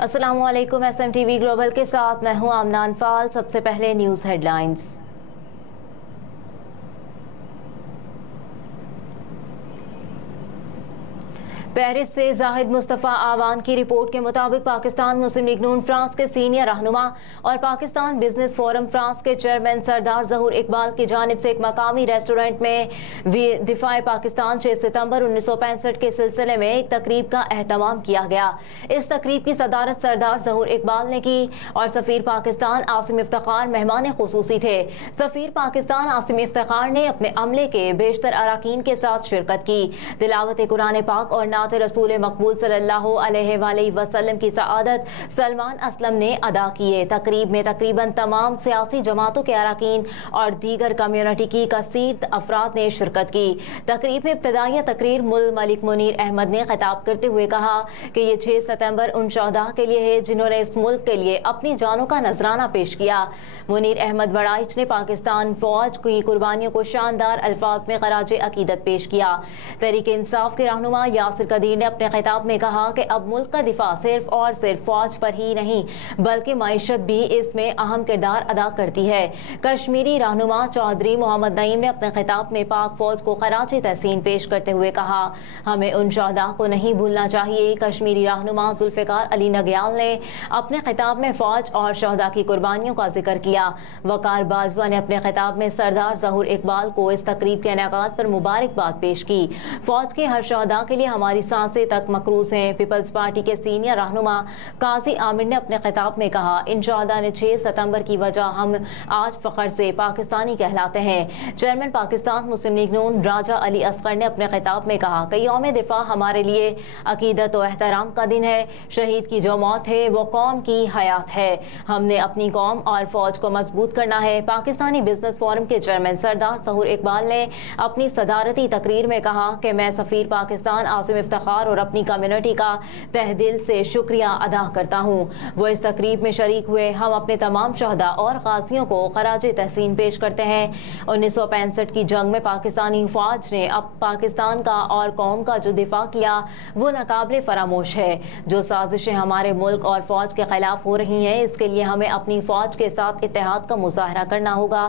अस्सलामुअलैकुम। SMTV global के साथ मैं हूं आमना अनफाल। सबसे पहले न्यूज़ हेडलाइंस। पेरिस से जाहिद मुस्तफ़ा आवान की रिपोर्ट के मुताबिक पाकिस्तान मुस्लिम लीग नून फ्रांस के सीनियर रहनुमा और पाकिस्तान बिजनेस फोरम फ्रांस के चेयरमैन सरदार ज़हूर इकबाल की जानिब से एक मकामी रेस्टोरेंट में दिफाए पाकिस्तान 6 सितंबर 1965 के सिलसिले में एक तकरीब का एहतमाम किया गया। इस तकरीब की सदारत सरदार ज़हूर इकबाल ने की और सफ़ीर पाकिस्तान आसिम इफ्तिखार मेहमान खुसूसी थे। सफ़ीर पाकिस्तान आसिम इफ्तिखार ने अपने अमले के बेशतर अरकान के साथ शिरकत की। तिलावत कुरान पाक और नात रसूल मकबूल सल्लल्लाहु अलैहि वसल्लम की सआदत सलमान असलम ने अदा किए। तकरीब में तकरीबन तमाम सियासी जमातों के अरकान और दीगर कम्युनिटी की कसीर अफराद ने शिरकत की। तकरीब में इब्तदाई तकरीर मुल मलिक मुनीर अहमद ने खिताब करते हुए कहा कि ये 6 सितंबर उन शहदा के लिए है जिन्होंने इस मुल्क के लिए अपनी जानों का नजराना पेश किया। मुनीर अहमद वड़ाइच ने पाकिस्तान फौज की कुर्बानियों को शानदार अल्फाज में खराज अकीदत पेश किया। तहरीक इंसाफ के रहनुमा यासिर कदीर ने अपने खिताब में कहा कि अब मुल्क का दिफा सिर्फ और सिर्फ फौज पर ही नहीं बल्कि माइशत भी इसमें अहम किरदार अदा करती है। कश्मीरी रहनुमा चौधरी मोहम्मद नईम ने अपने खिताब में पाक फौज को खराज तहसीन पेश करते हुए कहा, हमें उन शहदा को नहीं भूलना चाहिए। कश्मीरी रहनुमा जुल्फ़िकार अली नग्याल ने अपने खिताब में फौज और शहदा की कुर्बानियों का जिक्र किया। वकार बाजवा ने अपने खिताब में सरदार ज़हूर इकबाल को इस तकरीब के इनेकाद पर मुबारकबाद पेश की। फौज के हर शहदा के लिए हमारी सांसें तक मकरूज हैं। पीपल्स पार्टी के सीनियर रहनुमा काजी आमिर ने अपने खिताब में कहा, इन शहदा ने 6 सितंबर की वजह हम आज फख्र से पाकिस्तानी कहलाते हैं। चेयरमैन पाकिस्तान मुस्लिम लीग नून राजा अली असगर ने अपने खिताब में कहा कि यौम दिफा हमारे लिए अकीदत और एहतराम का दिन है। शहीद की जो मौत है वो कौम की हयात है। हमने अपनी कौम और फौज को मजबूत करना है। पाकिस्तानी बिजनेस फोरम के चेयरमैन सरदार ज़हूर इकबाल ने अपनी सदारती तकरीर में कहा कि मैं सफ़ीर पाकिस्तान आसिम इफ्तिखार और अपनी कम्युनिटी का तहे दिल से शुक्रिया अदा करता हूँ। वो इस तकरीब में शरीक हुए। हम अपने तमाम शहदा और गाजियों को खराज तहसीन पेश करते हैं। 1965 की जंग में पाकिस्तानी फौज ने अब पाकिस्तान का और कौम का जो दिफा किया वो नाकाबिले फरामोश है। जो साजिशें हमारे मुल्क और फौज के खिलाफ हो रही हैं इसके लिए हमें अपनी फौज के साथ इत्तेहाद का मुजाहरा करना होगा।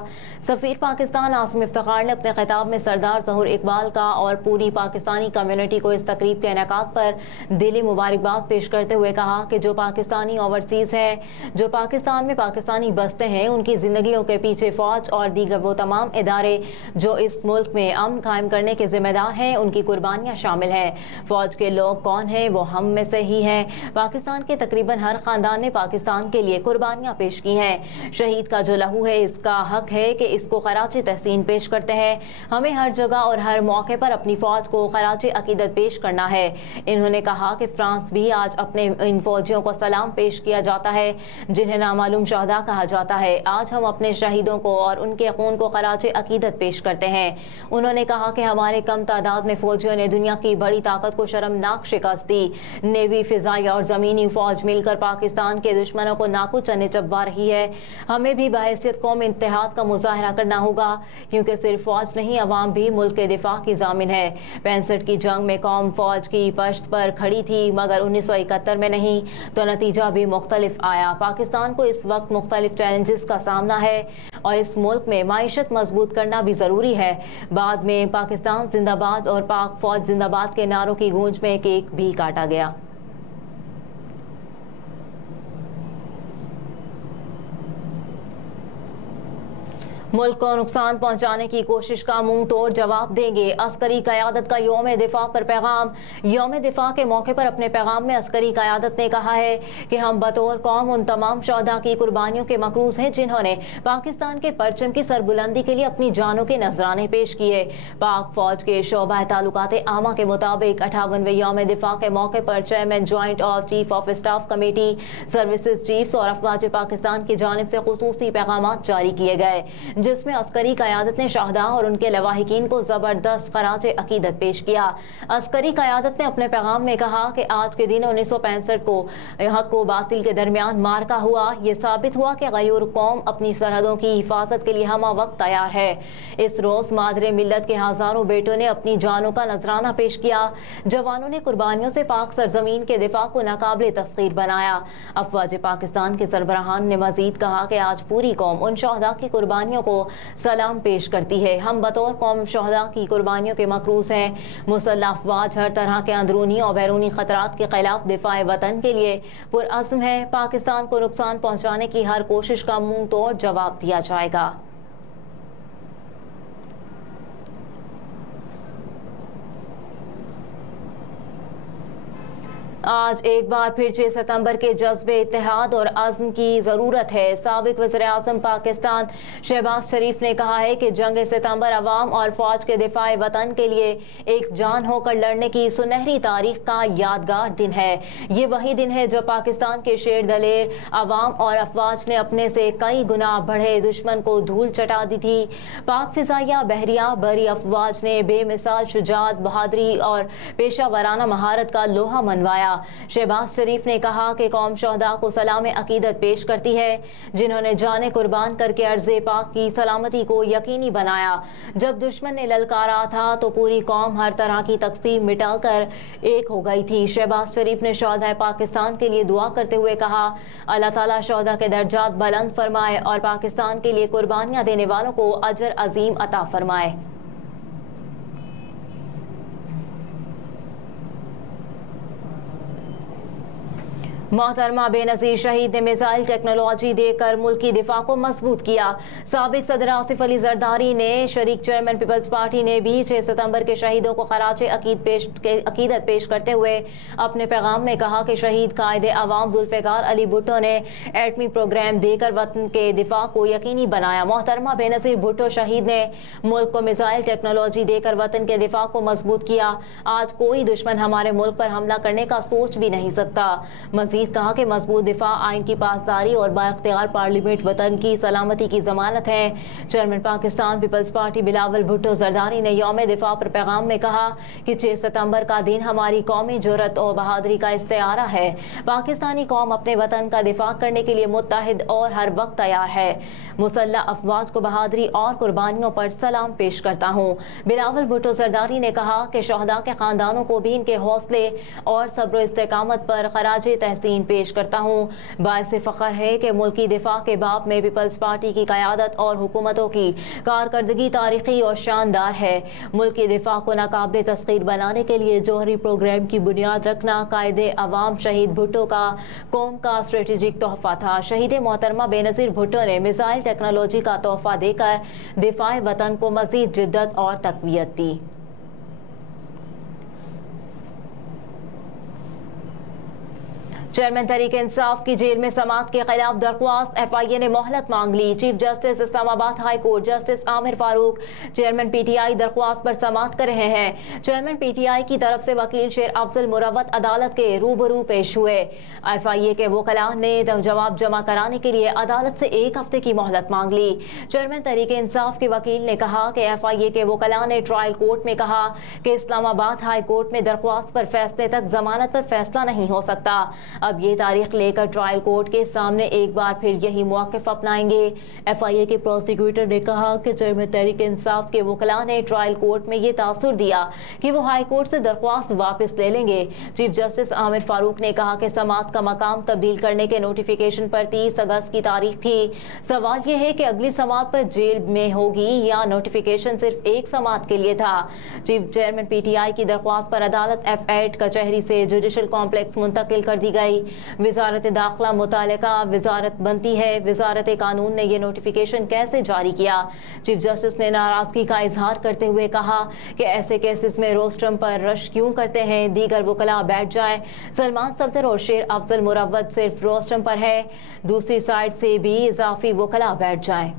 सफ़ीर पाकिस्तान आसिम इफ्तिखार ने अपने खिताब में सरदार ज़हूर इकबाल का और पूरी पाकिस्तानी कम्युनिटी को इस तकरीब के इनेकाद पर दिली मुबारकबाद पेश करते हुए कहा कि जो पाकिस्तानी ओवरसीज हैं, जो पाकिस्तान में पाकिस्तानी बसते हैं, उनकी जिंदगियों के पीछे फौज और दीगर वो तमाम इदारे जो इस मुल्क में अमन कायम करने के जिम्मेदार हैं उनकी कुर्बानियां शामिल हैं। फौज के लोग कौन हैं? वो हम में से ही हैं। पाकिस्तान के तकरीबन हर खानदान ने पाकिस्तान के लिए कुर्बानियां पेश की हैं। शहीद का जो लहू है इसका हक है कि इसको खराज तहसीन पेश करते हैं। हमें हर जगह और हर मौके पर अपनी फौज को खराज अकीदत पेश करना है। इन्होंने कहा कि फ्रांस भी आज अपने इन फौजियों को सलाम पेश किया जाता है जिन्हें नामालूम शहदा कहा जाता है। आज हम अपने शहीदों को और उनके खून को खराज अकीदत पेश करते हैं। उन्होंने कहा कि हमारे कम तादाद में फौजियों ने दुनिया की बड़ी ताकत को शर्मनाक शिकस्त दी। नेवी, फिजाई और जमीनी फौज मिलकर पाकिस्तान के दुश्मनों को नाकुच निचबा रही है। हमें भी बहैसियत कौम इत्तेहाद का मुजाहरा करना होगा क्योंकि सिर्फ फौज नहीं अवाम भी मुल्क के दिफा की जामिन है। 65 की जंग में कौम फौज की पश्त पर खड़ी थी मगर 1971 में नहीं, तो नतीजा भी मुख्तलिफ आया। पाकिस्तान को इस वक्त मुख्तलिफ चैलेंजेस का सामना है और इस मुल्क में माइशत मजबूत करना भी ज़रूरी है। बाद में पाकिस्तान जिंदाबाद और पाक फौज जिंदाबाद के नारों की गूंज में केक भी काटा गया। मुल्क को नुकसान पहुंचाने की कोशिश का मुंह तोड़ जवाब देंगे। अस्करी क़यादत का यौम दिफा पर पैगाम। यौम दिफा के मौके पर अपने पैगाम में अस्करी क़यादत ने कहा है कि हम बतौर कौम उन तमाम शहदा की कुर्बानियों के मकरूज हैं जिन्होंने पाकिस्तान के परचम की सरबुलंदी के लिए अपनी जानों के नजराने पेश किए। पाक फौज के शोबा ताल्लुकात आमा के मुताबिक 58वें यौम दिफा के मौके पर chairman joint of chief of staff committee services chiefs और अफवाज पाकिस्तान की जानिब से खुसूसी पैगाम जारी किए गए जिसमें अस्करी क़यादत ने शहदा और उनके लवाहिकीन को ज़बरदस्त खराजे अकीदत पेश किया। अस्करी क़यादत ने अपने पैगाम में कहा कि आज के दिन 1965 को हक व बातिल के दरमियान मार्का हुआ। ये साबित हुआ कि गयूर कौम अपनी सरहदों की हिफाजत के लिए हमा वक्त तैयार है। इस रोज़ मादरे मिल्लत के हज़ारों बेटों ने अपनी जानों का नजराना पेश किया। जवानों ने कुर्बानियों से पाक सरजमीन के दिफा को नाकाबिल तस्खीर बनाया। अफवाज पाकिस्तान के सरबराहान ने मजीद कहा कि आज पूरी कौम उन शहदा की कुर्बानियों को सलाम पेश करती है। हम बतौर कौम शहदा की कुर्बानियों के मकरूज हैं। मुसल्लह अफवाज हर तरह के अंदरूनी और बैरूनी खतरात के खिलाफ दिफाए वतन के लिए पुरअज़्म है। पाकिस्तान को नुकसान पहुँचाने की हर कोशिश का मुंह तोड़ जवाब दिया जाएगा। आज एक बार फिर 6 सितंबर के जज्बे इत्तेहाद और अज़्म की ज़रूरत है। साबिक़ वज़ीर-ए-आज़म पाकिस्तान शहबाज शरीफ ने कहा है कि जंग सितंबर अवाम और फ़ौज के दिफाए वतन के लिए एक जान होकर लड़ने की सुनहरी तारीख का यादगार दिन है। ये वही दिन है जब पाकिस्तान के शेर दलेर अवाम और अफवाज ने अपने से कई गुना बढ़े दुश्मन को धूल चटा दी थी। पाक फ़िज़ाइया बहरिया बरी अफवाज ने बेमिसाल शुजाअत, बहादुरी और पेशा वराना महारत का लोहा मनवाया। शहबाज शरीफ ने कहा कि कौम शहदा को सलाम अकीदत पेश करती है, जिन्होंने जाने कुर्बान करके अर्ज़े पाक की सलामती को यकीनी बनाया। जब दुश्मन ने ललकारा था तो पूरी कौम हर तरह की तकसीम मिटाकर एक हो गई थी। शहबाज शरीफ ने शहदा पाकिस्तान के लिए दुआ करते हुए कहा, अल्लाह ताला शहदा के दर्जात बुलंद फरमाए और पाकिस्तान के लिए कुर्बानियां देने वालों को अजर अजीम अता फरमाए। मोहतरमा बेनज़ीर शहीद ने मिसाइल टेक्नोलॉजी देकर मुल्क की दिफा को मजबूत किया। साबिक सदर आसिफ अली जरदारी ने शरीक चेयरमैन पीपल्स पार्टी ने भी 6 सितंबर के शहीदों को खराजे अकीदत पेश करते हुए अपने पैगाम में कहा कि शहीद कायदे अवाम जुल्फ़िकार अली भुट्टो ने एटमी प्रोग्राम देकर वतन के दिफा को यकीनी बनाया। मोहतरमा बेनज़ीर भुट्टो शहीद ने मुल्क को मिसाइल टेक्नोलॉजी देकर वतन के दिफा को मजबूत किया। आज कोई दुश्मन हमारे मुल्क पर हमला करने का सोच भी नहीं सकता। कहा कि मजबूत दिफा, आइन की पासदारी और बाइख्तियार पार्लियामेंट वतन की सलामती की जमानत है। Chairman Pakistan peoples party Bilawal Bhutto Zardari ने यौम दिफा पर पैगाम में कहा कि 6 सितंबर का दिन हमारी कौमी जुर्रत और बहादुरी का इस्तेआरा है। पाकिस्तानी कौम अपने वतन का दिफा करने के लिए मुत्तहिद और हर वक्त तैयार है। मुसल्लह अफवाज को बहादुरी और कुर्बानियों पर सलाम पेश करता हूँ। बिलावल भुट्टो जरदारी ने कहा कि शहदा के खानदानों को भी इनके हौसले और सब्र इस्तेकामत पर खराजे तहसीन पेश करता हूँ। बाइस फ़ख्र है कि मुल्की दिफा के बाब में पीपल्स पार्टी की क़यादत और हुकूमतों की कारकर्दगी तारीखी और शानदार है। मुल्की दिफा को नाकाबिल तस्खीर बनाने के लिए जौहरी प्रोग्राम की बुनियाद रखना कायदे अवाम शहीद भुट्टो का कौम का स्ट्रेटेजिक तोहफा था। शहीद मोहतरमा बेनज़ीर भुट्टो ने मिसाइल टेक्नोलॉजी का तोहफा देकर दिफाए वतन को मज़ीद जिद्दत और तक़वियत दी। चेयरमैन तहरीक इंसाफ की जेल में समाअत के खिलाफ दरख्वास्त, FIA ने मोहलत मांग ली। Chief justice Islamabad high court justice Aamir Farooq chairman PTI दरख्वास्त पर समाअत कर रहे हैं। चेयरमैन PTI की तरफ से वकील शेर अफजल मुरव्वत अदालत के रूबरू पेश हुए। FIA के वकला ने जवाब जमा कराने के लिए अदालत से 1 हफ्ते की मोहलत मांग ली। चेयरमैन तहरीक इंसाफ के वकील ने कहा कि FIA के वकला ने ट्रायल कोर्ट में कहा कि इस्लामाबाद हाई कोर्ट में दरख्वास्त पर फैसले तक जमानत पर फैसला नहीं हो सकता। अब ये तारीख लेकर ट्रायल कोर्ट के सामने एक बार फिर यही मौक़िफ़ अपनाएंगे। FIA के प्रोसिक्यूटर ने कहा कि चेयरमैन तहरीक इंसाफ के वकला ने ट्रायल कोर्ट में ये तासुर दिया कि वो हाई कोर्ट से दरख्वास्त वापस ले लेंगे। चीफ जस्टिस आमिर फारूक ने कहा कि समाअत का मकाम तब्दील करने के नोटिफिकेशन पर 30 अगस्त की तारीख थी। सवाल ये है कि अगली समाअत पर जेल में होगी या नोटिफिकेशन सिर्फ एक समाअत के लिए था। चीफ चेयरमैन PTI की दरख्वास्त पर अदालत F8 कचहरी से जुडिशल कॉम्प्लेक्स मुंतकिल कर दी गई। वजारत दाखिला मुतालिका वजारत बनती है। वजारत कानून ने यह नोटिफिकेशन कैसे जारी किया? चीफ जस्टिस ने नाराजगी का इजहार करते हुए कहा कि ऐसे केसेस में रोस्ट्रम पर रश क्यों करते हैं, दीगर वकला बैठ जाए। सलमान सफदर और शेर अफजल मुरव्वत सिर्फ रोस्ट्रम पर है, दूसरी साइड से भी इजाफी वकला बैठ जाए।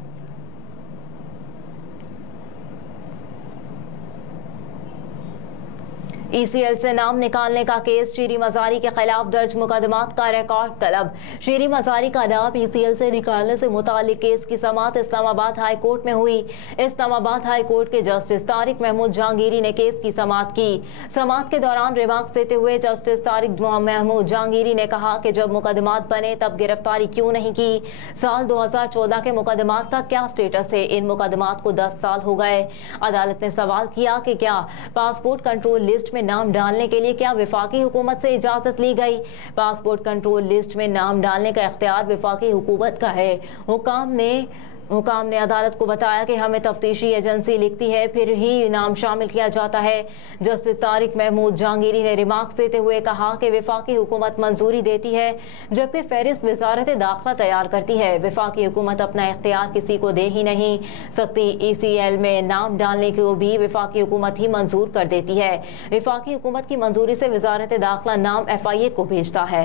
ECL से नाम निकालने का केस, शीरी मजारी के खिलाफ दर्ज मुकदमात का रिकॉर्ड तलब। शीरी मजारी का नाम ECL से निकालने से मुतालिक केस की समाअत इस्लामाबाद हाई कोर्ट में हुई। इस्लामाबाद हाई कोर्ट के जस्टिस तारिक महमूद जहांगीरी ने केस की समाअत की। समाअत के दौरान रिमार्क्स देते हुए जस्टिस तारिक महमूद जहांगीरी ने कहा कि जब मुकदमात बने तब गिरफ्तारी क्यों नहीं की। साल 2014 के मुकदमात का क्या स्टेटस है? इन मुकदमात को 10 साल हो गए। अदालत ने सवाल किया कि क्या पासपोर्ट कंट्रोल लिस्ट में नाम डालने के लिए क्या वफाकी हुकूमत से इजाजत ली गई? पासपोर्ट कंट्रोल लिस्ट में नाम डालने का इख्तियार वफाकी हुकूमत का है। हुकाम ने अदालत को बताया कि हमें तफ्तीशी एजेंसी लिखती है, फिर ही नाम शामिल किया जाता है। जस्टिस तारिक महमूद जहांगीरी ने रिमार्क्स देते हुए कहा कि वफाकी हुकूमत मंजूरी देती है जबकि फहरिस्त वजारत दाखिला तैयार करती है। वफाकी हुकूमत अपना इख्तियार किसी को दे ही नहीं सकती। ECL में नाम डालने को भी वफाकी हुकूमत ही मंजूर कर देती है। वफाकी हुकूमत की मंजूरी से वजारत दाखिला नाम FIA को भेजता है।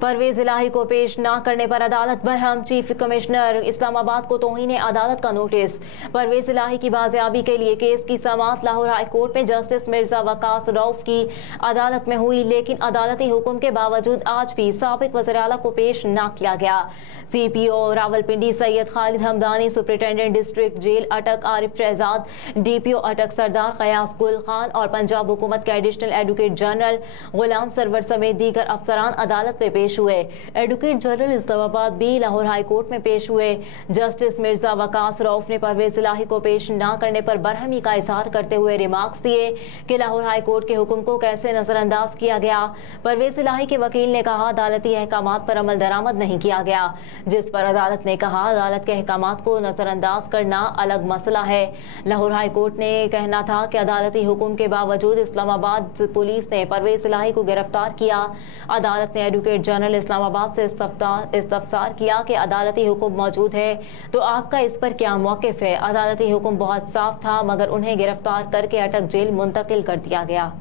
परवेज इलाही को पेश न करने पर अदालत बरहम, चीफ कमिश्नर इस्लामाबाद को तौहीन अदालत का नोटिस। परवेज इलाही की बाजियाबी के लिए केस की समाअत लाहौर हाई कोर्ट में जस्टिस मिर्जा वकास रऊफ की अदालत में हुई, लेकिन अदालती हुक्म के बावजूद आज भी साबिक वज़ीर आला को पेश न किया गया। CPO Rawalpindi Syed Khalid Hamdani, superintendent district jail Attock Arif Shahzad, DPO अटक सरदार खयास गुल खान और पंजाब हुकूमत के एडिशनल एडवोकेट जनरल गुलाम सरवर समेत दीगर अफसरान अदालत में पेश हुए। एडवोकेट जनरल इस्लामाबाद भी लाहौर हाई कोर्ट में पेश हुए। जस्टिस मिर्जा वकास रऊफ ने परवेज इलाही को पेश न करने पर बरहमी का इजहार करते हुए रिमार्क्स दिए कि लाहौर हाई कोर्ट के हुक्म को कैसे नजरअंदाज किया गया। परवेज इलाही के वकील ने कहा अदालती अहकामात पर अमल दरामद नहीं किया गया, जिस पर अदालत ने कहा अदालत के अहकामात को नजरअंदाज करना अलग मसला है। लाहौर हाई कोर्ट ने कहना था कि अदालती हुक्म के बावजूद इस्लामाबाद पुलिस ने परवेज इलाही को गिरफ्तार किया। अदालत ने एडवोकेट जनरल इस्लामाबाद से इस्तफसार किया कि अदालती हुक्म मौजूद है तो आपका इस पर क्या मौक़िफ़ है? अदालती हुक्म बहुत साफ था मगर उन्हें गिरफ्तार करके अटक जेल मुंतकिल कर दिया गया।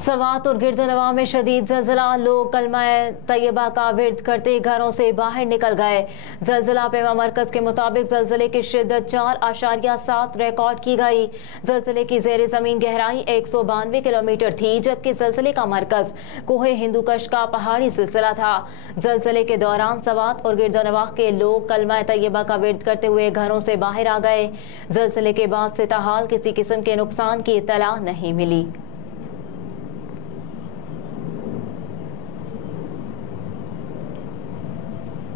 सवात और गिरदोनवा में शदीद ज़लज़ला, लोग कलमा तैयबा का विर्द करते घरों से बाहर निकल गए। ज़लज़ला पैमा मरकज़ के मुताबिक ज़लज़ले की शिद्दत 4.7 रिकॉर्ड की गई। ज़लज़ले की ज़ेर ज़मीन गहराई 192 किलोमीटर थी, जबकि ज़लज़ले का मरकज़ कोहे हिंदूकश का पहाड़ी सिलसिला था। ज़लज़ले के दौरान सवात और गिरदोनवा के लोग कलमा तैयबा का विर्द करते हुए घरों से बाहर आ गए। ज़लज़ले के बाद से ताहाल किसी किस्म के नुकसान की इत्तला नहीं मिली।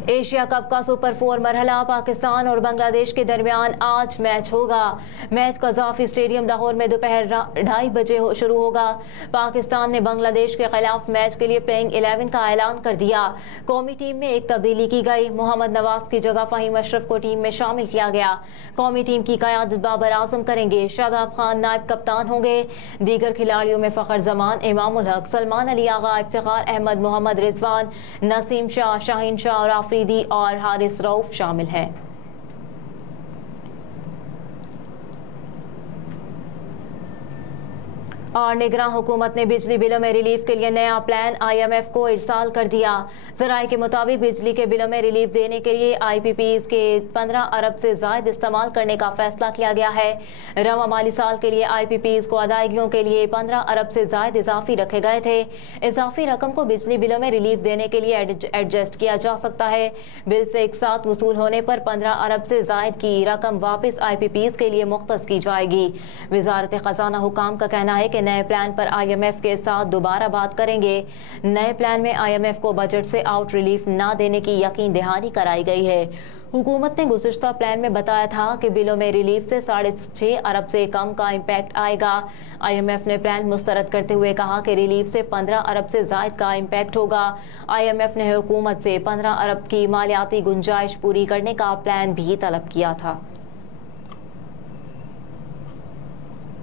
एशिया कप का सुपर 4 मरहला पाकिस्तान और बांग्लादेश के दरमियान आज मैच होगा। मैच कज़ाफी स्टेडियम लाहौर में दोपहर 2:30 बजे शुरू होगा। पाकिस्तान ने बांग्लादेश के खिलाफ मैच के लिए प्लेइंग 11 का ऐलान कर दिया। कौमी टीम में एक तब्दीली की गई, मोहम्मद नवाज की जगह फ़हीम अशरफ को टीम में शामिल किया गया। कौमी टीम की क़यादत बाबर आजम करेंगे, शादाब खान नायब कप्तान होंगे। दीगर खिलाड़ियों में फ़खर जमान, इमामुल हक, सलमान अली आगा, इफ्तिखार अहमद, मोहम्मद रिजवान, नसीम शाह, शाहीन शाह और आफरीदी और हारिस रऊफ शामिल हैं। और निगरान हुकूमत ने बिजली बिलों में रिलीफ के लिए नया प्लान IMF को इरसाल कर दिया। ज़राए के मुताबिक बिजली के बिलों में रिलीफ देने के लिए IPPs के 15 अरब से ज़ायद इस्तेमाल करने का फैसला किया गया है। रवा माली साल के लिए IPPs को अदायगियों के लिए 15 अरब से ज़ायद इजाफी रखे गए थे। इजाफी रकम को बिजली बिलों में रिलीफ देने के लिए एडजस्ट किया जा सकता है। बिल से एक साथ वसूल होने पर 15 अरब से ज़ायद की रकम वापस IPPs के लिए मुख्तस की जाएगी। वजारत ख़जाना हुकाम का कहना है कि नए प्लान पर IMF के साथ दोबारा बात करेंगे। नए प्लान में IMF को बजट से आउट रिलीफ न देने की यकीन दहानी कराई गई है। हुकूमत ने गुज़िश्ता प्लान में बताया था कि बिलों में रिलीफ से 6.5 अरब से कम का इम्पैक्ट आएगा। IMF ने प्लान मुस्तरद करते हुए कहा कि रिलीफ से 15 अरब से ज़ायद का इम्पैक्ट होगा। IMF ने हुकूमत से 15 अरब की मालियाती गुंजाइश पूरी करने का प्लान भी तलब किया था।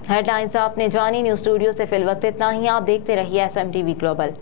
हेडलाइंस आपने जानी। न्यूज़ स्टूडियो से फिल वक्त इतना ही। आप देखते रहिए SMTV ग्लोबल।